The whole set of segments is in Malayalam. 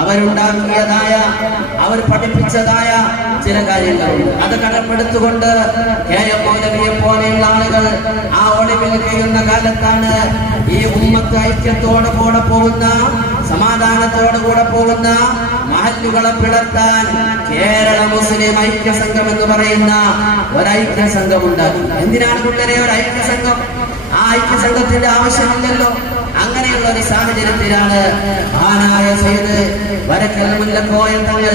അവരുണ്ടാക്കിയതായ അവർ പഠിപ്പിച്ചതായ ചില കാര്യങ്ങൾ. അത് കടപ്പെടുത്തുകൊണ്ട് കെ പോലെയുള്ള ആളുകൾ ആ ഒളിവിൽ കഴിയുന്ന കാലത്താണ് ഈ ഉമ്മത്ത് ഐക്യത്തോടെ കൂടെ പോകുന്ന സമാധാനത്തോടെ കൂടെ പോകുന്ന മഹല്ലുകളെ പിളർത്താൻ കേരള മുസ്ലിം ഐക്യ സംഘം എന്ന് പറയുന്ന ഒരു ഐക്യ സംഘം ഉണ്ടാക്കി. എന്തിനാണ് പിള്ളേരെ ഒരു ഐക്യ സംഘം ആ ഐക്യ സംഘത്തിന്റെ ആവശ്യമില്ലല്ലോ. അങ്ങനെയുള്ള ഒരു സാഹചര്യത്തിലാണ് മഹാനായ സയ്യിദ് വരക്കൽ മുല്ലക്കോയ തങ്ങൾ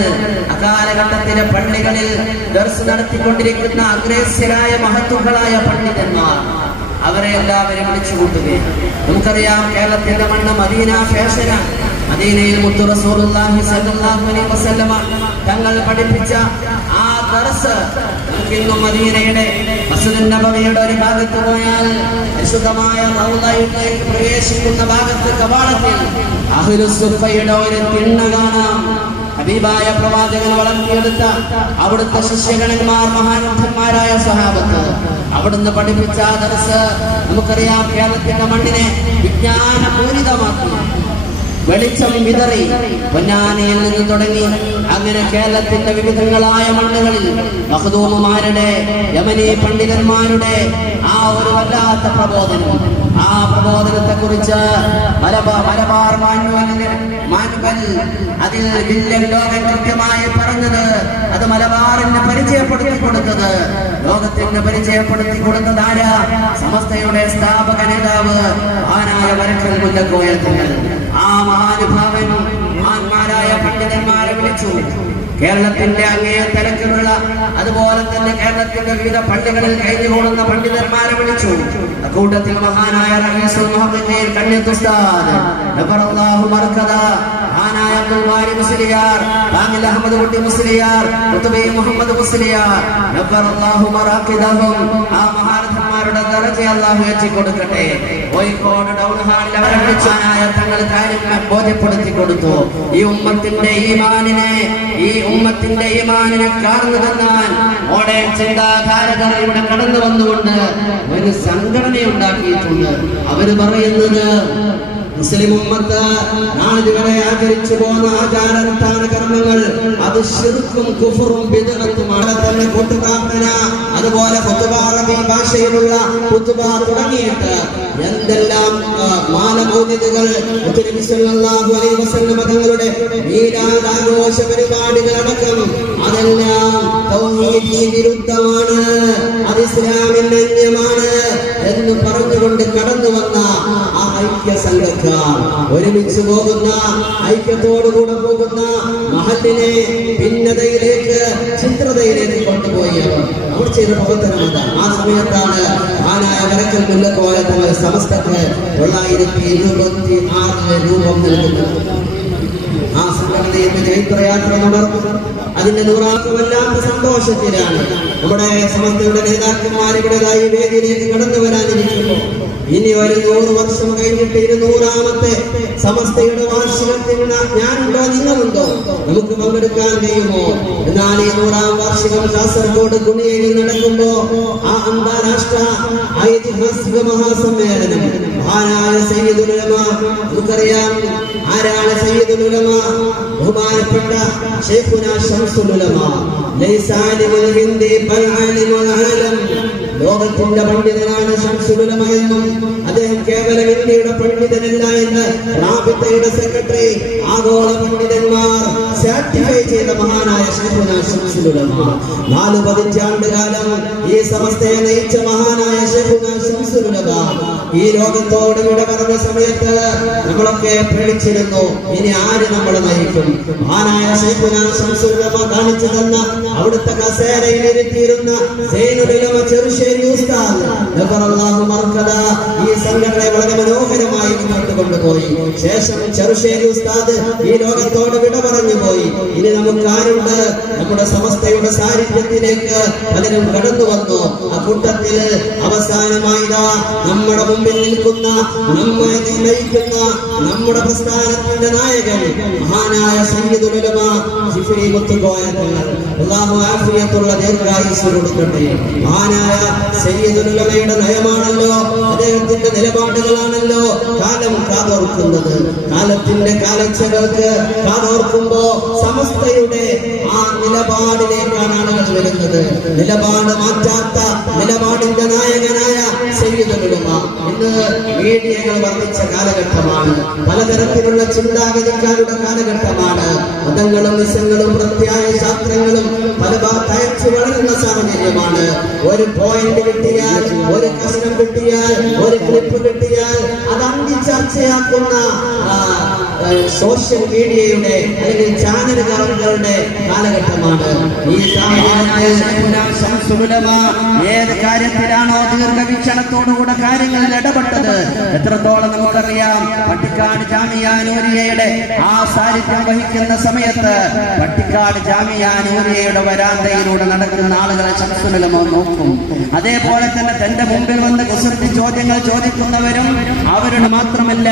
അകാലഘട്ടത്തിലെ പള്ളികളിൽ ദർസ് നടത്തിക്കൊണ്ടിരിക്കുന്ന അഗ്രേസ്യരായ മഹത്വങ്ങളായ പണ്ഡിതന്മാർ അവരെ എല്ലാവരും വിളിച്ചു കൂട്ടുകയാണ് നമുക്കറിയാം കേരളത്തിന്റെ മണ്ണ് മദീന ഫാഷനാണ് മദീനയിൽ മുത്തു റസൂലുള്ളാഹി സല്ലല്ലാഹു അലൈഹി വസല്ലമ തങ്ങൾ പഠിപ്പിച്ച ആ ദർസ് നമുക്കിന്നും മദീനയുടെ നബവിയുടെ ഒരു ഭാഗത്ത് പോയാൽ വിശുദ്ധമായ റൗളയിലേക്ക് പ്രവേശിക്കുന്ന ഭാഗത്ത് കവാടത്തിൽ അഹ്ലുസുഫയുടെ ഒരു തിണ്ണ കാണാം. ഹബീബായ പ്രവാചകൻ വളർത്തിയെടുത്ത അവിടുത്തെ ശിഷ്യഗണന്മാർ മഹാനന്ദന്മാരായ സഹാബത്ത് അവിടുന്ന് പഠിപ്പിച്ച ദർസ് നമുക്കറിയാം കേരളത്തിന്റെ മണ്ണിനെ വിജ്ഞാനപൂരിതമാക്കി. വെളിച്ചം വിതറി പൊന്നാനയിൽ നിന്ന് തുടങ്ങി അങ്ങനെ കേരളത്തിന്റെ വിവിധങ്ങളായ മണ്ണുകളിൽ മഹദൂമമാരുടെ യമനി പണ്ഡിതന്മാരുടെ ആ ഒരു വല്ലാത്ത പ്രബോധനം. ആ പ്രബോധനത്തെ കുറിച്ച് മലബാർ അതിൽ ലോകം കൃത്യമായി പറഞ്ഞത് അത് മലബാറിനെ പരിചയപ്പെടുത്തി കൊടുത്തത്. ലോകത്തിന് പരിചയപ്പെടുത്തി കൊടുത്തത് ആരാ? സമസ്തയുടെ സ്ഥാപക നേതാവ് ആനായ വരക്കൽ മുല്ലക്കോയ തങ്ങൾ. ആ മഹാനുഭാവൻ മഹാന്മാരായ പണ്ഡിതന്മാരെ വിളിച്ചു. കേരളത്തിന്റെ അങ്ങേ തരത്തിലുള്ള അതുപോലെ തന്നെ കേരളത്തിന്റെ വിവിധ പള്ളികളിൽ കഴിഞ്ഞു കൂടുന്ന പണ്ഡിതന്മാരെ വിളിച്ചു. അക്കൂട്ടത്തിൽ മഹാനായ റഹീസുൽ മുഹമ്മദ് കണ്യത്ത് നബറല്ലാഹു മർക്കദ മഹാനായ അബ്ദുൽ വാരി മുസ്ലിയാർ ബാങ്ങിൽ അഹമ്മദ് കുട്ടി മുസ്ലിയാർ കുത്തുബൈ മുഹമ്മദ് മുസ്ലിയാർ. നബറല്ലാഹു മറാഖിദഹും ആ മഹാരഥന്മാരുടെ ദർജ അല്ലാഹു ഏറ്റി കൊടുക്കട്ടെ കോഴിക്കോട് ടൗൺ ഹാളിൽ അവരെ വിളിച്ചാനായ തങ്ങൾ കാര്യങ്ങൾ ബോധ്യപ്പെടുത്തി കൊടുത്തു. ഈ ഉമ്മത്തിന്റെ ഈമാനിനെ ഈ ഉമ്മത്തിന്റെ ഈമാനിനെ കാർന്നു തന്നാൽ മോഡേൺ ചിന്താധാരകൾ ഇവിടെ കടന്നു വന്നുകൊണ്ട് ഒരു സംഘടന ഉണ്ടാക്കിയിട്ടുണ്ട് അവർ പറയുന്നത് മുസ്ലിം ഉമ്മത്ത് നാളിതുവരെ ആചരിച്ചു പോകുന്ന ആചാരനുഷ്ഠാന കർമ്മങ്ങൾ. അത് ശിർക്കും കുഫറും ബിദഅത്തുമാണ്. തന്നെ കൊട്ടുപ്രാർത്ഥന അതുപോലെ കുത്തുബ അറബി ഭാഷയിലുള്ള കുത്തുബ തുടങ്ങിയിട്ട് എന്തെല്ലാം വസല്ലമ തങ്ങളുടെ ആഘോഷ പരിപാടികൾ അടക്കം അതെല്ലാം വിരുദ്ധമാണ്. അത് ഇസ്ലാമിന് അന്യമാണ് എന്ന് പറഞ്ഞുകൊണ്ട് കടന്നു വന്ന ആ ഐക്യ സംഘക്കാർ ഒരുമിച്ച് പോകുന്ന ഐക്യത്തോടുകൂടെ പോകുന്ന മഹലിനെ ഭിന്നതയിലേക്ക് ചിത്രതയിലേക്ക് കൊണ്ടുപോയി അവർ. ചെയ്ത പ്രവർത്തനമല്ല ആ സമയത്താണ് ആനായ വരക്കൽ മുല്ലക്കോയ തങ്ങൾ സമസ്തക്ക് തൊള്ളായിരത്തി ഇരുപത്തി ആറ് രൂപം നൽകുന്നത്. ആ സംഘടനയുടെ ചൈത്രയാത്ര നടന്നു അതിന്റെ നൂറാക്കമല്ലാത്ത സന്തോഷത്തിലാണ് നമ്മുടെ സമസ്തയുടെ നേതാക്കന്മാർ ഇവിടെതായി വേദിയിലേക്ക് കടന്നു വരാനിരിക്കുന്നു ഇനി ഒരു നൂറ് വർഷം കഴിഞ്ഞിട്ട് ഇരുന്നൂറാമത്തെ സമസ്തയുടെ വാർഷികത്തിന് ഞാനുണ്ടോ? നിങ്ങളുണ്ടോ? നമുക്ക് പങ്കെടുക്കാൻ കഴിയുമോ? എന്നാൽ ഈ നൂറാം വാർഷികം കാസർഗോഡ് ഗുണിയയിൽ നടക്കുമ്പോ ആ അന്താരാഷ്ട്ര ഐതിഹാസിക മഹാസമ്മേളനം. മഹാനായ സയ്യിദുലമ? നമുക്കറിയാം ആരാണ് സയ്യിദുലമ? ബഹുമാനപ്പെട്ട ഷെയ്ഖുന ശംസുലമ ലൈസാലിമുൽ ഹിന്ദി ബൽ ആലിമുൽ പണ്ഡിതനാണ് ശംസുലുലമ എന്നും അദ്ദേഹം കേവലം ഇന്ത്യയുടെ പണ്ഡിതനല്ല എന്ന് റാബിത്തയുടെ സെക്രട്ടറി ആഗോള പണ്ഡിതന്മാർ സാറ്റിഫൈ ചെയ്ത മഹാനായ നാല് പതിറ്റാണ്ട് കാലം ഈ സമസ്തയെ നയിച്ച മഹാനായ ഈ ലോകത്തോട് വിട പറഞ്ഞ സമയത്ത് നമ്മളൊക്കെ പേടിച്ചിരുന്നു ഇനി ആര് നമ്മളെ നയിക്കും? മഹാനായ കാണിച്ചു തന്ന അവിടുത്തെ കസേരയിൽ ഇരുത്തിയിരുന്ന ചെറുശ്ശേരി ഉസ്താദ്. ഈ സംഘടനയെ വളരെ മനോഹരമായി മുന്നോട്ട് കൊണ്ടുപോയി. ശേഷം ചെറുശ്ശേരി ഉസ്താദ് ഈ ലോകത്തോട് വിട പറഞ്ഞു പോയി. ഇനി നമുക്ക് ആരുണ്ട്? നമ്മുടെ സമസ്തയുടെ സാന്നിധ്യത്തിലേക്ക് പലരും കടന്നു വന്നു. ആ കൂട്ടത്തിൽ അവസാനമായിതാ നമ്മുടെ മുമ്പിൽ നിൽക്കുന്ന നമ്മെ നയിക്കുന്ന നമ്മുടെ പ്രസ്ഥാനത്തിന്റെ നായകൻ മഹാനായ ഉലമ ജിഫ്രി അല്ലാഹു ആഫിയത്തുള്ള ദീർഘായുസ് കൊടുക്കട്ടെ. മഹാനായ സയ്യിദുലമയുടെ നയമാണല്ലോ അദ്ദേഹത്തിന്റെ നിലപാടുകളാണല്ലോ കാലം കാതോർക്കുന്നത്. കാലത്തിന്റെ കാലച്ചകൾക്ക് കാതോർക്കുമ്പോ സമസ്തയുടെ ആ നിലപാടിലേക്കാണ് ആളുകൾ വരുന്നത്. നിലപാട് മാറ്റാത്ത നിലപാടിന്റെ നായകനായ ഉലമ. ഇന്ന് മീഡിയകൾ വർദ്ധിച്ച കാലഘട്ടമാണ്. പലതരത്തിലുള്ള ചിന്താഗതിക്കാരുടെ കാലഘട്ടമാണ്. മതങ്ങളും നിശങ്ങളും പ്രത്യായ ശാസ്ത്രങ്ങളും പല തയച്ചു വളരുന്ന സാഹചര്യമാണ്. ഒരു പോയിന്റ് കിട്ടിയാൽ ഒരു കഷ്ണം കിട്ടിയാൽ ഒരു ക്ലിപ്പ് കിട്ടിയാൽ അത് അന്തി ചർച്ചയാക്കുന്ന സോഷ്യൽ മീഡിയയുടെ അല്ലെങ്കിൽ ചാനലുകാരുടെ കാലഘട്ടമാണ്. ഈ ഏത് കാര്യത്തിലാണോ ദീർഘവീക്ഷണത്തോടുകൂടെ കാര്യങ്ങളിൽ ഇടപെട്ടത്? എത്രത്തോളം നമുക്കറിയാം പട്ടിക്കാട് ജാമിയാനൂരിയയുടെ ആ സാന്നിധ്യം വഹിക്കുന്ന സമയത്ത് പട്ടിക്കാട് ജാമിയാനൂരിയയുടെ വരാന്തയിലൂടെ നടക്കുന്ന ആളുകളെ ശംസുലമോ നോക്കും. അതേപോലെ തന്നെ തന്റെ മുമ്പിൽ വന്ന് കുസൃതി ചോദ്യങ്ങൾ ചോദിക്കുന്നവരും അവരുടെ മാത്രമല്ല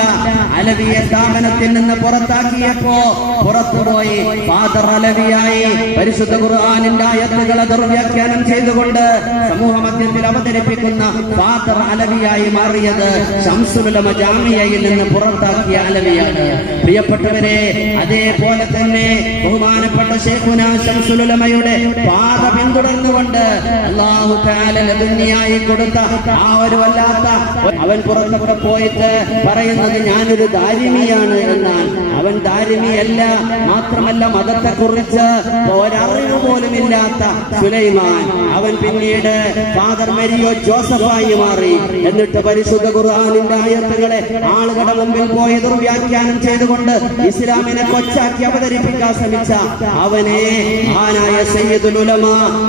അലവിയ സ്ഥാപനത്തിൽ നിന്ന് പുറത്താക്കിയപ്പോ പുറത്തുപോയി ഫാദർ അലവിയായി പരിശുദ്ധ ഖുർആാനിന്റെ ആയത്തുകളെ ദുർവ്യാഖ്യാനം ചെയ്തുകൊണ്ട് സമൂഹ മധ്യത്തിൽ അവതരിപ്പിക്കുന്ന ഫാദർ അലവിയായി മാറിയത് ശംസുലമ ജാമിയയിൽ നിന്ന് പുറത്താക്കിയ അലവിയാണ്. പ്രിയപ്പെട്ടവരെ അതേപോലെ തന്നെ ബഹുമാനപ്പെട്ട ഷേഖുന ശംസുലമയുടെ പാത പിന്തുടർന്നുകൊണ്ട് അള്ളാഹു തആല ലബുന്നിയായി കൊടുത്ത ആ ഒരു വല്ലാത്ത അവൻ പുറത്തൊക്കെ പോയിട്ട് പറയുന്നത് ഞാനൊരു ദാരിമിയാണ് എന്നാണ് അവൻ ദാരിമിയല്ല മാത്രമല്ല മതത്തെ കുറിച്ച് ഒരറിവ് പോലും ഇല്ലാത്ത സുലൈമാൻ. അവൻ പിന്നീട് ഫാദർ മരിയോ ജോസഫായി മാറി. എന്നിട്ട് പരിശുദ്ധ ഖുർആാനിന്റെ ആയത്തുകളെ ആളുകളുടെ മുമ്പിൽ പോയി ദുർവ്യാഖ്യാനം ചെയ്തുകൊണ്ട് ഇസ്ലാമിനെ കൊച്ചാക്കി അവതരിപ്പിക്കാൻ ശ്രമിച്ച. അവനെ ആനായ സയ്യദുലുലമ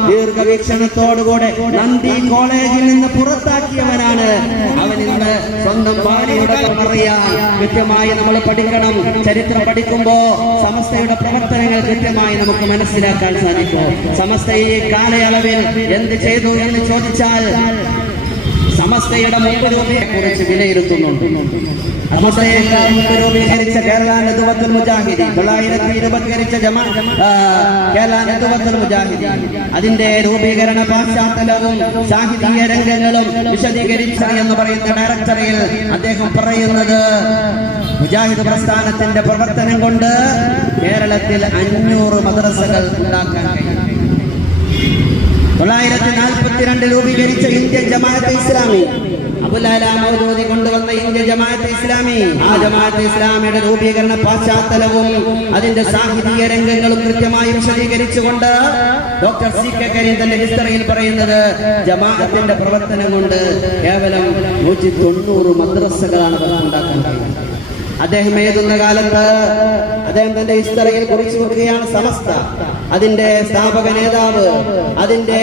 ദീർഘവീക്ഷണത്തോടുകൂടെ നന്ദി കോളേജിൽ നിന്ന് പുറത്താക്കിയവനാണ്. അവൻ ഇന്ന് സ്വന്തം ഭാര്യയുടെ പറയാൻ കൃത്യമായി നമ്മൾ പഠിക്കണം. ചരിത്രം പഠിക്കുമ്പോ സമസ്തയുടെ പ്രവർത്തനങ്ങൾ കൃത്യമായി നമുക്ക് മനസ്സിലാക്കാൻ സാധിക്കും. സമസ്ത ഈ കാലയളവിൽ എന്ത് ചെയ്തു എന്ന് ചോദിച്ചാൽ സമസ്തയുടെ മുമ്പ് കുറിച്ച് വിലയിരുത്തുന്നുണ്ട്. മുജാഹിദി മുജാഹിദി അതിന്റെ രൂപീകരണ പാശ്ചാത്തലവും സാഹിത്യ രംഗങ്ങളും വിശദീകരിച്ച എന്ന് പറയുന്ന ഡയറക്ടറിയിൽ അദ്ദേഹം പറയുന്നത് മുജാഹിദ് പ്രസ്ഥാനത്തിന്റെ പ്രവർത്തനം കൊണ്ട് കേരളത്തിൽ അഞ്ഞൂറ് മദ്രസകൾ ഉണ്ടാക്കാൻ തൊള്ളായിരത്തി നാൽപ്പത്തിരണ്ട് രൂപീകരിച്ച ഇന്ത്യൻ ജമാഅത്ത് ഇസ്ലാമി. അബുലാല മൗദൂദി കൊണ്ടുവന്ന ഇന്ത്യൻ ജമാഅത്ത് ഇസ്ലാമി. ആ ജമാഅത്ത് ഇസ്ലാമിയുടെ രൂപീകരണ പശ്ചാത്തലവും അതിന്റെ സാഹിത്യ രംഗങ്ങളും കൃത്യമായി വിശദീകരിച്ചുകൊണ്ട് ഡോക്ടർ സി കെ കരീം തന്റെ ഹിസ്റ്ററിയിൽ പറയുന്നത് ജമാഅത്തിന്റെ പ്രവർത്തനം കൊണ്ട് കേവലം നൂറ്റി തൊണ്ണൂറ് മദ്രസകളാണ് ഉണ്ടാക്കാൻ അദ്ദേഹം എഴുതുന്ന കാലത്ത് അദ്ദേഹം തന്റെ ഹിസ്റ്ററിയിൽ കുറിച്ചു വെക്കുകയാണ് സമസ്ത. അതിന്റെ സ്ഥാപക നേതാവ് അതിന്റെ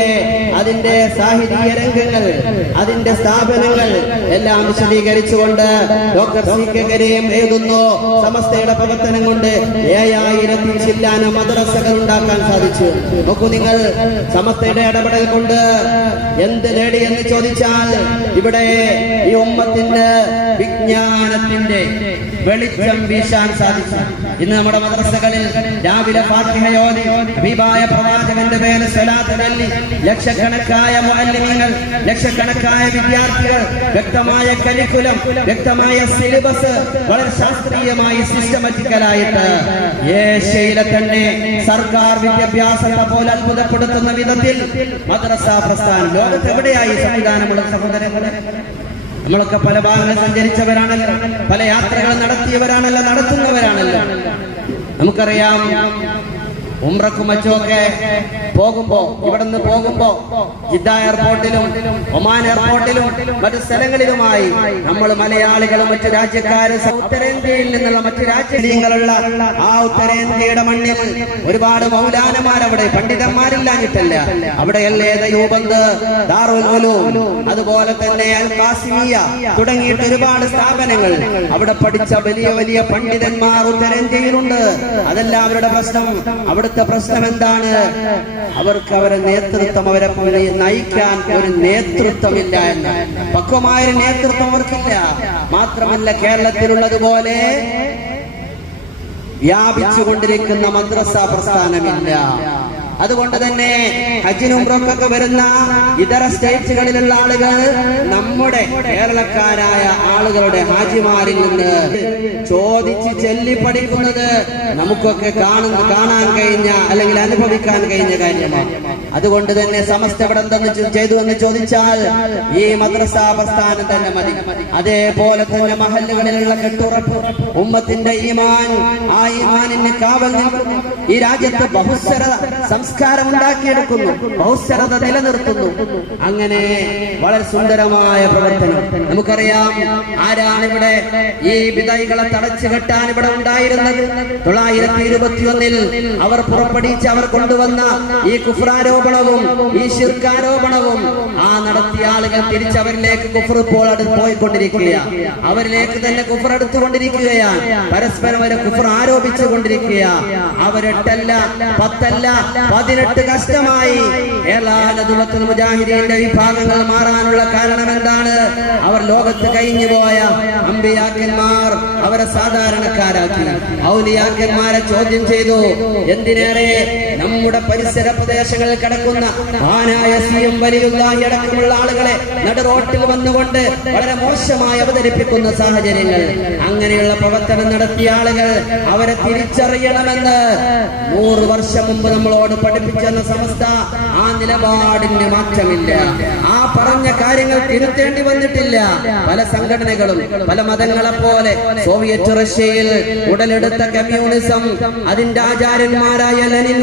അതിന്റെ സാഹിത്യ രംഗങ്ങൾ അതിന്റെ സ്ഥാപനങ്ങൾ എല്ലാം വിശദീകരിച്ചുകൊണ്ട് ഡോക്ടർ സി കെ കരീം എഴുതുന്നു. സമസ്തയുടെ പ്രവർത്തനം കൊണ്ട് ഏഴായിരത്തി ചില്ലാന മദ്രസകൾ ഉണ്ടാക്കാൻ സാധിച്ചു. നോക്കൂ നിങ്ങൾ സമസ്തയുടെ ഇടപെടൽ കൊണ്ട് എന്ത് നേടി എന്ന് ചോദിച്ചാൽ ഇവിടെ ഈ ഉമ്മത്തിന്റെ വിജ്ഞാനത്തിന്റെ വെളിച്ചം വീശാൻ സാധിച്ചു. ഇന്ന് നമ്മുടെ മദ്രസകളിൽ രാവിലെ ഫാത്തിഹയോതി ഹബീബായ പ്രവാചകന്റെ പേര് സ്വലാത്ത് ചൊല്ലി ലക്ഷക്കണക്കായ മുഅല്ലിമീങ്ങൾ ലക്ഷക്കണക്കായ വിദ്യാർത്ഥികൾ വ്യക്തമായ കരിക്കുലം വ്യക്തമായ സിലബസ് വളരെ ശാസ്ത്രീയമായി സിസ്റ്റമാറ്റിക്കലായിട്ട് ഏഷ്യയിലെ തന്നെ സർക്കാർ വിദ്യാഭ്യാസത്തെ പോലെ അത്ഭുതപ്പെടുത്തുന്ന വിധത്തിൽ മദ്രസ പ്രസ്ഥാനം ലോകത്ത് എവിടെയായി സംവിധാനമുള്ള സഹോദരങ്ങളെ? നമ്മളൊക്കെ പല ഭാഗങ്ങൾ സഞ്ചരിച്ചവരാണല്ലോ. പല യാത്രകൾ നടത്തിയവരാണല്ലോ നടത്തുന്നവരാണല്ലോ. നമുക്കറിയാം ഉംറക്കും മറ്റുമൊക്കെ പോകുമ്പോ ഇവിടുന്ന് പോകുമ്പോ ജിദ്ദ എയർപോർട്ടിലും ഒമാൻ എയർപോർട്ടിലും മറ്റു സ്ഥലങ്ങളിലുമായി നമ്മൾ മലയാളികളും മറ്റു രാജ്യക്കാര് ഉത്തരേന്ത്യയിൽ നിന്നുള്ള മറ്റു രാജ്യങ്ങളുള്ള ആ ഉത്തരേന്ത്യയുടെ മണ്ണിൽ ഒരുപാട് മൗലാനമാർ അവിടെ പണ്ഡിതന്മാരില്ലാഞ്ഞിട്ടല്ല. അവിടെയല്ലേ ദയൂബന്ത് ദാറുൽ അതുപോലെ തന്നെ അൽ കാസിമിയ തുടങ്ങിയിട്ട് ഒരുപാട് സ്ഥാപനങ്ങൾ. അവിടെ പഠിച്ച വലിയ വലിയ പണ്ഡിതന്മാർ ഉത്തരേന്ത്യയിലുണ്ട്. അതല്ല അവരുടെ പ്രശ്നം. അവിടുത്തെ പ്രശ്നം എന്താണ്? അവർക്ക് അവരെ നേതൃത്വം അവരെ നയിക്കാൻ ഒരു നേതൃത്വമില്ല എന്ന്. പക്വമായ ഒരു നേതൃത്വം അവർക്കില്ല. മാത്രമല്ല കേരളത്തിലുള്ളതുപോലെ വ്യാപിച്ചുകൊണ്ടിരിക്കുന്ന മദ്രസ പ്രസ്ഥാനമില്ല. അതുകൊണ്ട് തന്നെ ഹജ്ജിനും ബ്രോക്കൊക്കെ വരുന്ന ഇതര സ്റ്റേറ്റ്സുകളിലുള്ള ആളുകൾ നമ്മുടെ കേരളക്കാരായ ആളുകളുടെ ഹാജിമാരിൽ നിന്ന് ചോദിച്ച് ചെല്ലി പഠിക്കുന്നത് നമുക്കൊക്കെ കാണുന്ന കാണാൻ കഴിഞ്ഞ അല്ലെങ്കിൽ അനുഭവിക്കാൻ കഴിഞ്ഞ കാര്യമാണ്. അതുകൊണ്ട് തന്നെ സമസ്ത ഇവിടെ എന്തെന്ന് ചെയ്തു എന്ന് ചോദിച്ചാൽ ഈ മദ്രസ പ്രസ്ഥാനം തന്നെ മതി. അതേപോലെ തന്നെ മഹല്ലുകളിലുള്ള കെട്ടുറപ്പ് ഉമ്മത്തിന്റെ ഈമാൻ ആ ഈമാനിന് കാവൽ നിൽക്കും. ഈ രാജ്യത്ത് ബഹുസ്വര സംസ്കാരം ഉണ്ടാക്കിയെടുക്കുന്നു. ഔസരത നിലനിർത്തുന്നു. അങ്ങനെ വളരെ സുന്ദരമായ പ്രവർത്തനം. നമുക്കറിയാം ആരാണ് ഇവിടെ ഈ വിതൈകളെ തടച്ചു കെട്ടാൻ ഇവിടെ ഉണ്ടായിരുന്നത്? തൊള്ളായിരത്തി ഇരുപത്തിയൊന്നിൽ അവർ പുറപ്പെടുവിച്ച് അവർ കൊണ്ടുവന്ന ഈ കുഫ്രാരോപണവും ഈ ശിർക്കാരോപണവും ആ നടത്തിയ ആളുകൾ തിരിച്ചവരിലേക്ക് കുഫർ ഇപ്പോൾ പോയിക്കൊണ്ടിരിക്കുകയാണ്. അവരിലേക്ക് തന്നെ കുഫർ എടുത്തുകൊണ്ടിരിക്കുകയാണ്. പരസ്പരം അവരെ കുഫർ ആരോപിച്ചു കൊണ്ടിരിക്കുക അവരെട്ടല്ല പത്തല്ല പതിനെട്ട് കഷ്ടമായി മുജാഹിദീന്റെ വിഭാഗങ്ങൾ മാറാനുള്ള കാരണം എന്താണ്? അവർ ലോകത്ത് കഴിഞ്ഞു പോയ അമ്പിയാക്കന്മാർ അവരെ സാധാരണക്കാരാക്കി. ഔലിയാക്കന്മാരെ ചോദ്യം ചെയ്തു എന്തിനേറെ നമ്മുടെ പരിസര പ്രദേശങ്ങളിൽ കിടക്കുന്ന ആനായ സിയും വലിയുള്ളാഹി അടക്കമുള്ള ആളുകളെ നട റോട്ടിൽ വന്നുകൊണ്ട് വളരെ മോശമായി അവതരിപ്പിക്കുന്ന സാഹചര്യങ്ങൾ. അങ്ങനെയുള്ള പ്രവർത്തനം നടത്തിയ ആളുകൾ അവരെ തിരിച്ചറിയണമെന്ന് നൂറ് വർഷം മുമ്പ് നമ്മളോട് പഠിപ്പിച്ചെന്ന സമസ്ത ആ നിലപാടിന് മാറ്റമില്ല. പറഞ്ഞ കാര്യങ്ങൾ തിരുത്തേണ്ടി വന്നിട്ടില്ല. പല സംഘടനകളും പല മതങ്ങളെ പോലെ സോവിയറ്റ് റഷ്യയിൽ ഉടലെടുത്ത കമ്മ്യൂണിസം അതിന്റെ ആചാര്യന്മാരായ ലെനിൻ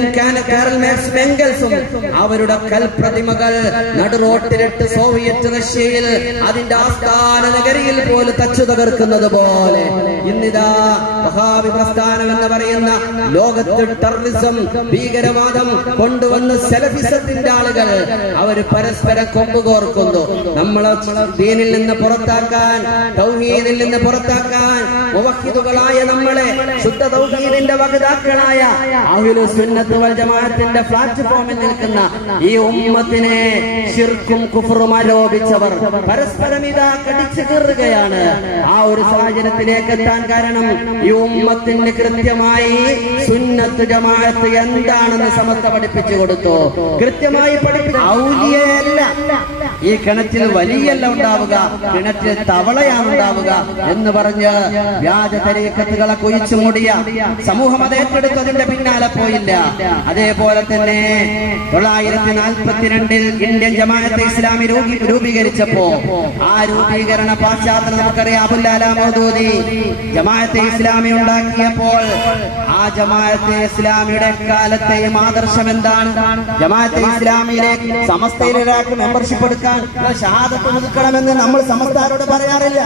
മെങ്കൽസും അവരുടെ കൽപ്രതിമകൾ നടുറോട്ടിലിട്ട് സോവിയറ്റ് റഷ്യയിൽ അതിന്റെ ആസ്ഥാന നഗരിയിൽ പോലെ തച്ചു തകർക്കുന്നത് പോലെ. ഇന്നിതാ മഹാവിപ്രസ്ഥാനം എന്ന് പറയുന്ന ലോകത്ത് ടെററിസം ഭീകരവാദം കൊണ്ടുവന്ന് സെലഫിസത്തിന്റെ ആളുകൾ അവർ പരസ്പരം കൊമ്പ് കോർക്കുന്നു നമ്മളെ ദീനിൽ നിന്ന് പുറത്താക്കാൻ തൗഹീദിൽ നിന്ന് പുറത്താക്കാൻ മുവഹിദുകളായ നമ്മളെ ശുദ്ധ തൗഹീദിന്റെ വക്താക്കളായ അഹ്ലു സുന്നത്ത് വൽ ജമാഅത്തിന്റെ പ്ലാറ്റ്ഫോമിൽ നിൽക്കുന്ന ഈ ഉമ്മത്തിനെ ശിർക്കും കുഫറും ആരോപിച്ചവർ പരസ്പരം ഇതാ കടിച്ചു കീറുകയാണ്. ആ ഒരു സാഹചര്യത്തിലേക്ക് എത്താൻ കാരണം ഈ ഉമ്മത്തിന് കൃത്യമായി സുന്നത്ത് ജമാഅത്ത് എന്താണെന്ന് സമസ്ത പഠിപ്പിച്ചു കൊടുത്തു. കൃത്യമായി പഠിപ്പിച്ചു ഔലിയല്ല ഈ കിണറ്റിൽ വലിയല്ല ഉണ്ടാവുക കിണറ്റിൽ തവളയാണ് ഉണ്ടാവുക എന്ന് പറഞ്ഞ് വ്യാജ തരീക്കത്തുകളെ കുഴിച്ചു മൂടിയ സമൂഹം അത് ഏറ്റെടുത്തതിന്റെ പിന്നാലെ പോയില്ല. അതേപോലെ തന്നെ തൊള്ളായിരത്തി നാൽപ്പത്തിരണ്ടിൽ ഇന്ത്യൻ ജമാഅത്തെ ഇസ്ലാമി രൂപ രൂപീകരിച്ചപ്പോ ആ രൂപീകരണ പാശ്ചാത്യം നമുക്കറിയാം അബുല്ലാലാമോദൂതി ജമാഅത്തെ ഇസ്ലാമി ഉണ്ടാക്കിയപ്പോൾ ആ ജമാഅത്തെ ഇസ്ലാമിയുടെ കാലത്തെയും ആദർശം എന്താണ്? ജമാഅത്തെ സമസ്തയിൽ ഒരാൾക്ക് മെമ്പർഷിപ്പ് എടുക്കാൻ ഷഹാദത്ത് പുതുക്കണമെന്ന് നമ്മൾ സമസ്താരോട് പറയാറില്ല.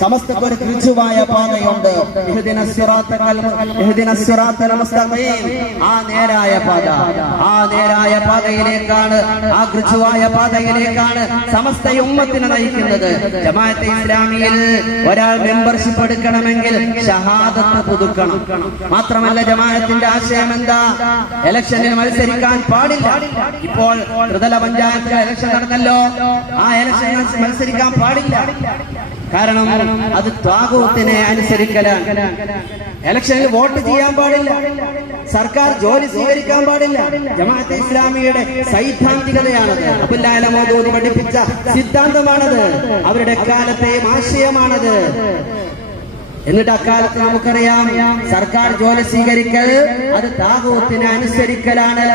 സമസ്തക്ക് ഒരു കൃചുവായ പാതയുണ്ട്. ആ നേരായ പാത. ആ നേരായ പാതയിലേക്കാണ് ആ കൃച്ചുവായ പാതയിലേക്കാണ് സമസ്ത ഉമ്മത്തിനെ നയിക്കുന്നത്. ജമാഅത്തെ ഇസ്ലാമിയിൽ ഒരാൾ മെമ്പർഷിപ്പ് എടുക്കണമെങ്കിൽ ഷഹാദത്ത് പുതുക്കണം. മാത്രമല്ല ജമാഅത്തിന്റെ ആശയം എന്താ? ഇലക്ഷനിൽ മത്സരിക്കാൻ പാടില്ല. ഇപ്പോൾ ത്രിതല പഞ്ചായത്തിൽ ഇലക്ഷൻ നടന്നല്ലോ. ആ ഇലക്ഷനിൽ മത്സരിക്കാൻ പാടില്ല. കാരണം അത് ത്വാകൂത്തിനെ അനുസരിക്കലാണ്. ഇലക്ഷനിൽ വോട്ട് ചെയ്യാൻ പാടില്ല. സർക്കാർ ജോലി സ്വീകരിക്കാൻ പാടില്ല. ജമാഅത്തെ ഇസ്ലാമിയുടെ സൈദ്ധാന്തികതയാണത്. അബുല്ലാല മൗദൂദ് പഠിപ്പിച്ച സിദ്ധാന്തമാണത്. അവരുടെ കാലത്തെയും ആശയമാണത്. എന്നിട്ട് അക്കാലത്ത് നമുക്കറിയാം സർക്കാർ ജോലി സ്വീകരിക്കൽ അത് താകൂത്തിന് അനുസരിക്കലാണ്.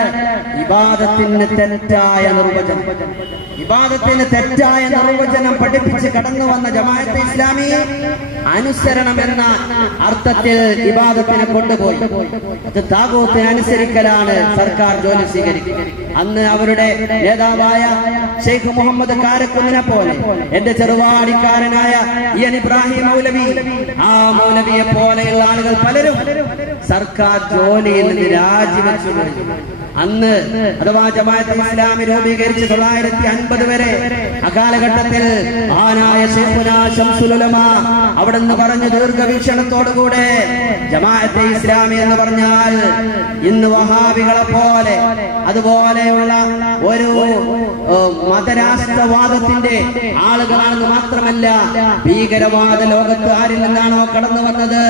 വിവാദത്തിന് തെറ്റായ നിർവചനം. വിവാദത്തിന് തെറ്റായ നിർവചനം പഠിപ്പിച്ച് കടന്നു വന്ന ജമാഅത്തെ ഇസ്ലാമി അനുസരണം എന്ന അർത്ഥത്തിൽ ഇബാദത്തിനെ കൊണ്ടുപോയി. അത് താകൂത്തിന് അനുസരിക്കലാണ് സർക്കാർ ജോലി സ്വീകരിക്കുക. അന്ന് അവരുടെ നേതാവായ ഷെയ്ഖ് മുഹമ്മദ് കാരക്കുന്നിനെ പോലെ എന്റെ ചെറുവാടിക്കാരനായ ഇബ്രാഹിം മൗലവി ആ മൗലവിയെ പോലെയുള്ള ആളുകൾ പലരും സർക്കാർ ജോലിയിൽ നിന്ന് രാജിവെച്ചു പോയി. അന്ന് അഥവാ ജമാഅത്ത് ഇസ്ലാമി രൂപീകരിച്ച് തൊള്ളായിരത്തി അൻപത് വരെ അകാലഘട്ടത്തിൽ ആനായ അവിടെ നിന്ന് പറഞ്ഞു ദീർഘവീക്ഷണത്തോടുകൂടെ ജമാഅത്തെ ഇസ്ലാമി എന്ന് പറഞ്ഞാൽ ഇന്ന് വഹാബികളെ പോലെ അതുപോലെയുള്ള ഒരു മതരാഷ്ട്രവാദത്തിന്റെ ആളുകളാണെന്ന് മാത്രമല്ല ഭീകരവാദ ലോകത്ത് ആരിൽ നിന്നാണോ കടന്നു വന്നത്?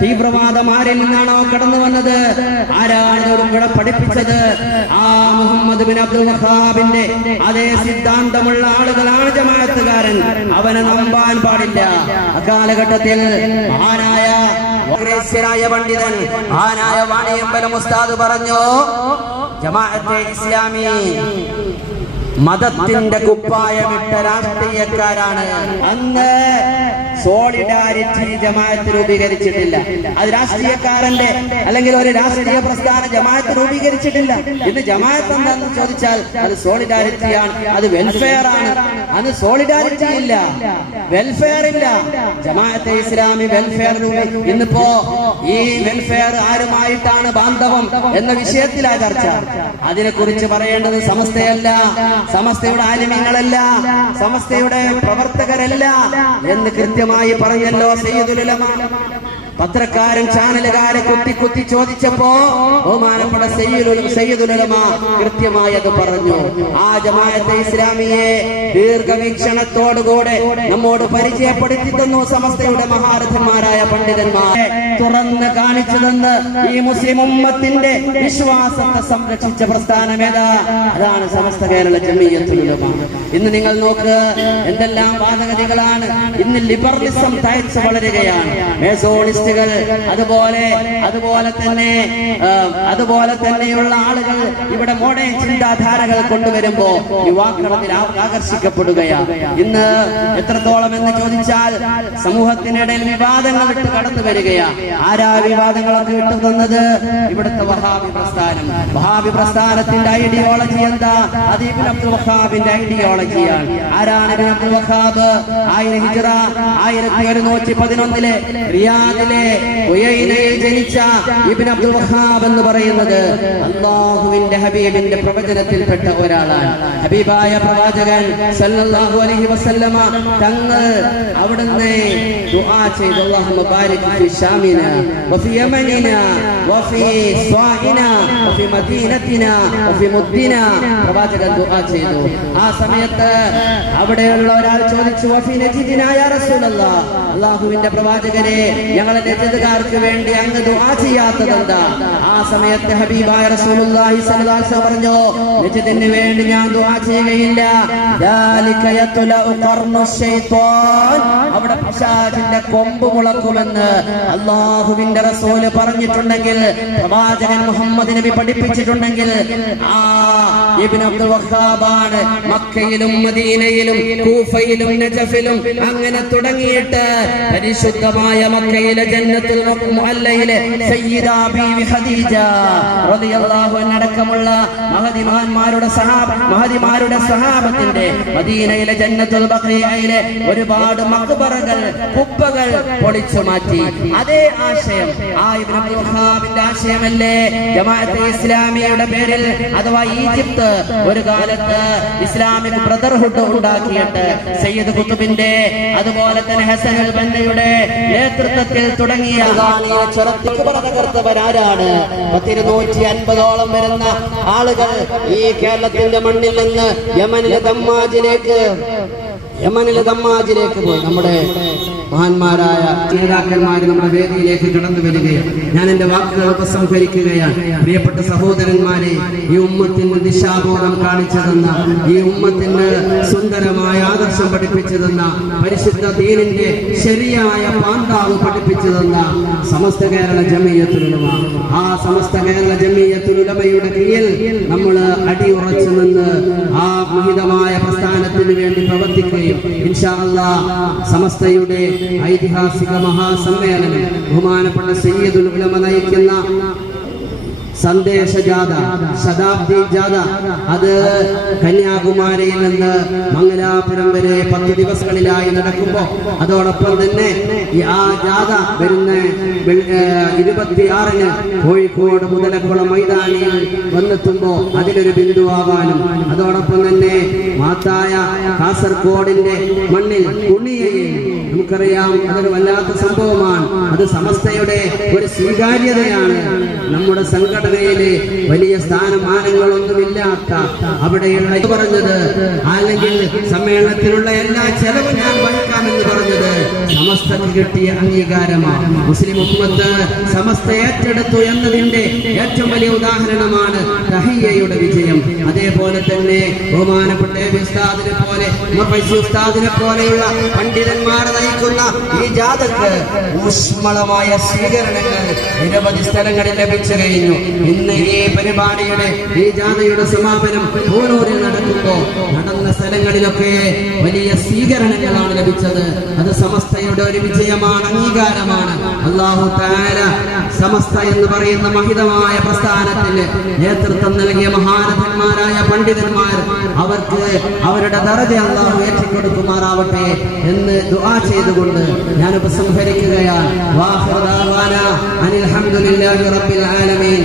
തീവ്രവാദം ആരിൽ നിന്നാണോ കടന്നു വന്നത്? ആരാണ് ഇവിടെ പഠിപ്പിച്ചത്? ആ മുഹമ്മദ് ബിൻ അബ്ദുൽ വഹാബിന്റെ അതേ സിദ്ധാന്തമുള്ള ആളുകളാണ് ജമാഅത്തുകാരൻ. അവനെ നമ്പാൻ പാടില്ല. അക്കാലഘട്ടത്തിൽ മഹാനായ ഗ്രേസ്യനായ പണ്ഡിതൻ മഹാനായ വാണിയമ്പലം ഉസ്താദ് പറഞ്ഞു ജമാഅത്തെ ഇസ്ലാമി മതത്തിന്റെ കുപ്പായമിട്ട രാഷ്ട്രീയക്കാരാണ്. അന്ന് സോളിഡാരിറ്റി ജമാഅത്ത് രൂപീകരിച്ചിട്ടില്ല. അത് രാഷ്ട്രീയക്കാരന്റെ അല്ലെങ്കിൽ ഒരു രാഷ്ട്രീയ പ്രസ്ഥാന ജമാഅത്ത് രൂപീകരിച്ചിട്ടില്ല. ഇന്ന് ജമാഅത്ത് എന്താണെന്ന് ചോദിച്ചാൽ അത് സോളിഡാരിറ്റിയാണ് അത് വെൽഫെയർ ആണ്. അത് സോളിഡാരിറ്റി ഇല്ല. വെൽഫെയർ ഇല്ല. ജമാഅത്തെ ഇസ്ലാമി വെൽഫെയർ ഇന്നിപ്പോ ഈ വെൽഫെയർ ആരുമായിട്ടാണ് ബാന്ധവം എന്ന വിഷയത്തിലാ ചർച്ച. അതിനെ കുറിച്ച് പറയേണ്ടത് സമസ്തയല്ല. സമസ്തയുടെ ആലിമ്യങ്ങളല്ല സമസ്തയുടെ പ്രവർത്തകരല്ല എന്ന് കൃത്യമായി പറഞ്ഞല്ലോ സയ്യിദുലമ പത്രക്കാരൻ ചാനലുകാരെ കുത്തി കുത്തി ചോദിച്ചപ്പോ ബഹുമാനപ്പെട്ട സയ്യിദുലമ കൃത്യമായി അത് പറഞ്ഞു. ആ ജമാഅത്തെ ഇസ്ലാമിയെ ദീർഘവീക്ഷണത്തോടുകൂടെ നമ്മോട് പരിചയപ്പെടുത്തി തന്നു സമസ്തയുടെ മഹാരഥന്മാരായ പണ്ഡിതന്മാർ തുറന്ന് കാണിച്ചു തന്ന് ഈ മുസ്ലിം ഉമ്മത്തിന്റെ വിശ്വാസത്തെ സംരക്ഷിച്ച പ്രസ്ഥാനം ഏതാ? അതാണ് സമസ്ത കേരള ജമീയത്തുലമ ഇന്ന് നിങ്ങൾ നോക്ക് എന്തെല്ലാം വാദഗതികളാണ്. ഇന്ന് ലിബറലിസം തയച്ചു വളരുകയാണ്. മേസോണിസ്റ്റുകൾ അതുപോലെ അതുപോലെ തന്നെ അതുപോലെ തന്നെയുള്ള ആളുകൾ ഇവിടെ മോഡേൺ ചിന്താധാരകൾ കൊണ്ടുവരുമ്പോ യുവാക്കൾ ആകർഷിക്കപ്പെടുകയാണ് ഇന്ന് എത്രത്തോളം എന്ന് ചോദിച്ചാൽ സമൂഹത്തിനിടയിൽ വിവാദങ്ങൾ ഇട്ട് കടന്നു വരികയാണ് ആരാ വിവാദങ്ങളൊക്കെ ഇട്ടു തന്നത് ഇവിടുത്തെ വഹാബി പ്രസ്ഥാനം. വഹാബി പ്രസ്ഥാനത്തിന്റെ ഐഡിയോളജി എന്താ? അത് ഇബ്നു അബ്ദുൽ വഹാബിന്റെ ഐഡിയോളജിയാണ് ആരാണ് അബ്ദുൽ വഹാബ്? ആയിരം ഹിജറ ആയിരത്തി ഒരുന്നൂറ്റി പതിനൊന്നിലെ റിയാദിലെ ഉയൈനയിൽ ജനിച്ച ഇബ്നു അബ്ദുൽ വഹാബ് എന്ന് പറയുന്നത് അള്ളാഹുവിന്റെ ഹബീബിന്റെ പ്രവചനത്തിൽപ്പെട്ട ഒരാളാണ്. ഹബീബായ പ്രവാചകൻ സല്ലല്ലാഹു അലൈഹി വസല്ലമ തങ്ങൾ അവിടുന്ന് ദുആ ചെയ്തു. അല്ലാഹു മുബാരിക് ഫി ഷാമിന വഫി യമനിന വഫി സ്വാഇന വഫി മദീനതിന വഫി മുദ്ദിന പ്രവാചകൻ ദുആ ചെയ്തു. ആ സമയത്ത് അവിടെയുള്ള ഒരാൾ ചോദിച്ചു വഫി നജീദിന യാ റസൂലല്ലാഹ് അല്ലാഹുവിന്റെ പ്രവാചകരെ ഞങ്ങളെ രജതകാർക്ക് വേണ്ടി അങ്ങ് ദുആ ചെയ്യാത്തതെന്താ? ആ സമയത്ത് ഹബീബായ റസൂലുള്ളാഹി സ്വല്ലല്ലാഹു അലൈഹി വസല്ലം പറഞ്ഞു രജതിന് വേണ്ടി ഞാൻ ദുആ ചെയ്യുകയില്ല. ദാലിക യതുല ഖർനു ശൈത്താൻ. അവിടെ പിശാചിന്റെ കൊമ്പ് മുളക്കുമെന്ന് അല്ലാഹുവിന്റെ റസൂൽ പറഞ്ഞിട്ടുണ്ടെങ്കിൽ പ്രവാചകൻ മുഹമ്മദ് നബി പഠിപ്പിച്ചിട്ടുണ്ടെങ്കിൽ ആ ഇബ്നു അബ്ദുൽ വഖാബാണ് മക്കയിലും മദീനയിലും കൂഫയിലും നജഫിലും അങ്ങനെ തുടങ്ങിയിട്ട് പരിശുദ്ധമായ മക്കയിലെ ജന്നത്തുൽ മുഅല്ലയിലെ സയ്യിദാ ബീവി ഖദീജ റളിയല്ലാഹു അൻഹ അടക്കമുള്ള മഹതിമാന്മാരുടെ സഹാബ മഹതിമാരുടെ സഹാബത്തിന്റെ മദീനയിലെ ജന്നത്തുൽ ബഖീഅയിലെ ഒരുപാട് മക്ബറകൾ കുപ്പകൾ പൊളിച്ചു മാറ്റി. അതേ ആശയം ആ ഇബ്നു അബ്ദുൽ ആശയമല്ലേ? ജമാഅത്തെ ഇസ്ലാമിയുടെ പേരിൽ അഥവാ ഈജിപ്ത് ഒരു കാലത്ത് ഇസ്ലാമിക് ബ്രദർഹുഡ് ഉണ്ടാക്കിയിട്ട് സയ്യിദ് കുത്തുബിന്റെ അതുപോലെ തന്നെ ഹസൻ ബന്നയുടെ നേതൃത്വത്തിൽ തുടങ്ങിയ ആരാണ് പത്തിരുന്നൂറ്റി അൻപതോളം വരുന്ന ആളുകൾ ഈ കേരളത്തിന്റെ മണ്ണിൽ നിന്ന് യമനിലെ ദമ്മാജിലേക്ക് യമനിലെ ദമ്മാജിലേക്ക് പോയി. നമ്മുടെ മഹാന്മാരായ നേതാക്കന്മാർ നമ്മുടെ വേദിയിലേക്ക് കടന്നു വരികയാണ്. ഞാൻ എന്റെ വാക്കുകൾ ഉപസംഹരിക്കുകയാണ്. പ്രിയപ്പെട്ട സഹോദരന്മാരെ ഈ ഉമ്മത്തിന് ദിശാബോധം കാണിച്ചു തന്ന ഈ ഉമ്മത്തിന് സുന്ദരമായ ആദർശം പഠിപ്പിച്ചു തന്ന പരിശുദ്ധ ദീനിന്റെ ശരിയായ പാന്താവ് പഠിപ്പിച്ചു തന്ന സമസ്ത കേരള ജമീയത്തിലുള്ള ആ സമസ്ത കേരള ജമീയത്തിലുടമയുടെ കീഴിൽ നമ്മൾ അടിയുറച്ചു നിന്ന് ആ മഹിതമായ പ്രസ്ഥാനത്തിന് വേണ്ടി പ്രവർത്തിക്കുകയും ഇൻഷാ സമസ്തയുടെ ഐതിഹാസിക മഹാസമ്മേളനം ബഹുമാനപ്പെട്ട സയ്യിദുൽ ഉലമ നയിക്കുന്ന സന്ദേശ ജാഥ ശതാബ്ദി ജാഥ. അത് കന്യാകുമാരിയിൽ നിന്ന് മംഗലാപുരം വരെ പത്ത് ദിവസങ്ങളിലായി നടക്കുമ്പോൾ അതോടൊപ്പം തന്നെ ആ ജാഥ വരുന്ന ഇരുപത്തിയാറിന് കോഴിക്കോട് മുതലക്കുളം മൈതാനിയിൽ വന്നെത്തുമ്പോൾ അതിലൊരു ബിന്ദുവാകാനും അതോടൊപ്പം തന്നെ മാത്തായ കാസർഗോഡിന്റെ മണ്ണിൽ ഉണ്ണിയയിൽ നമുക്കറിയാം അതൊരു വല്ലാത്ത സംഭവമാണ്. അത് സമസ്തയുടെ ഒരു സ്വീകാര്യതയാണ്. നമ്മുടെ സംഘടനയിലെ വലിയ സ്ഥാനമാനങ്ങളൊന്നുമില്ലാത്ത അവിടെയുള്ള പറഞ്ഞത് അല്ലെങ്കിൽ സമ്മേളനത്തിലുള്ള എല്ലാ ചെലവും ഞാൻ വഹിക്കാമെന്ന് പറഞ്ഞത് സമസ്തക്ക് കിട്ടിയ അംഗീകാരമാണ്. മുസ്ലിം ഉമ്മത്ത് സമസ്ത ഏറ്റെടുത്തു എന്നതിന്റെ ഏറ്റവും വലിയ ഉദാഹരണമാണ് തഹിയയുടെ വിജയം. അതേപോലെ തന്നെ ബഹുമാനപ്പെട്ട പോലെ ഉസ്താദിനെ പോലെയുള്ള പണ്ഡിതന്മാർ നയിക്കുന്ന ഈ ജാഥക്ക് ഊഷ്മളമായ സ്വീകരണങ്ങൾ നിരവധി സ്ഥലങ്ങളിൽ ലഭിച്ചു കഴിഞ്ഞു. ഇന്ന് ഈ പരിപാടിയുടെ ഈ ജാഥയുടെ സമാപനം പൂനൂരിൽ നടക്കുമ്പോൾ നടന്ന സ്ഥലങ്ങളിലൊക്കെ വലിയ സ്വീകരണങ്ങളാണ് ലഭിച്ചത്. അത് സമസ്തയുടെ ഒരു വിജയമാണ് അംഗീകാരമാണ്. അള്ളാഹു താര സമസ്ത എന്ന് പറയുന്ന മഹിതമായ പ്രസ്ഥാനത്തിന് നേതൃത്വം നൽകിയ മഹാനന്മാരായ പണ്ഡിതന്മാർ അവർക്ക് അവരുടെ ദറജ അള്ളാഹു ഏറ്റിക്കൊടുക്കുമാറാവട്ടെ എന്ന് ദുആ ചെയ്തുകൊണ്ട് ഞാൻ ഉപസംഹരിക്കുകയാണ്. ഹംദുലില്ലാഹി റബ്ബിൽ ആലമീൻ.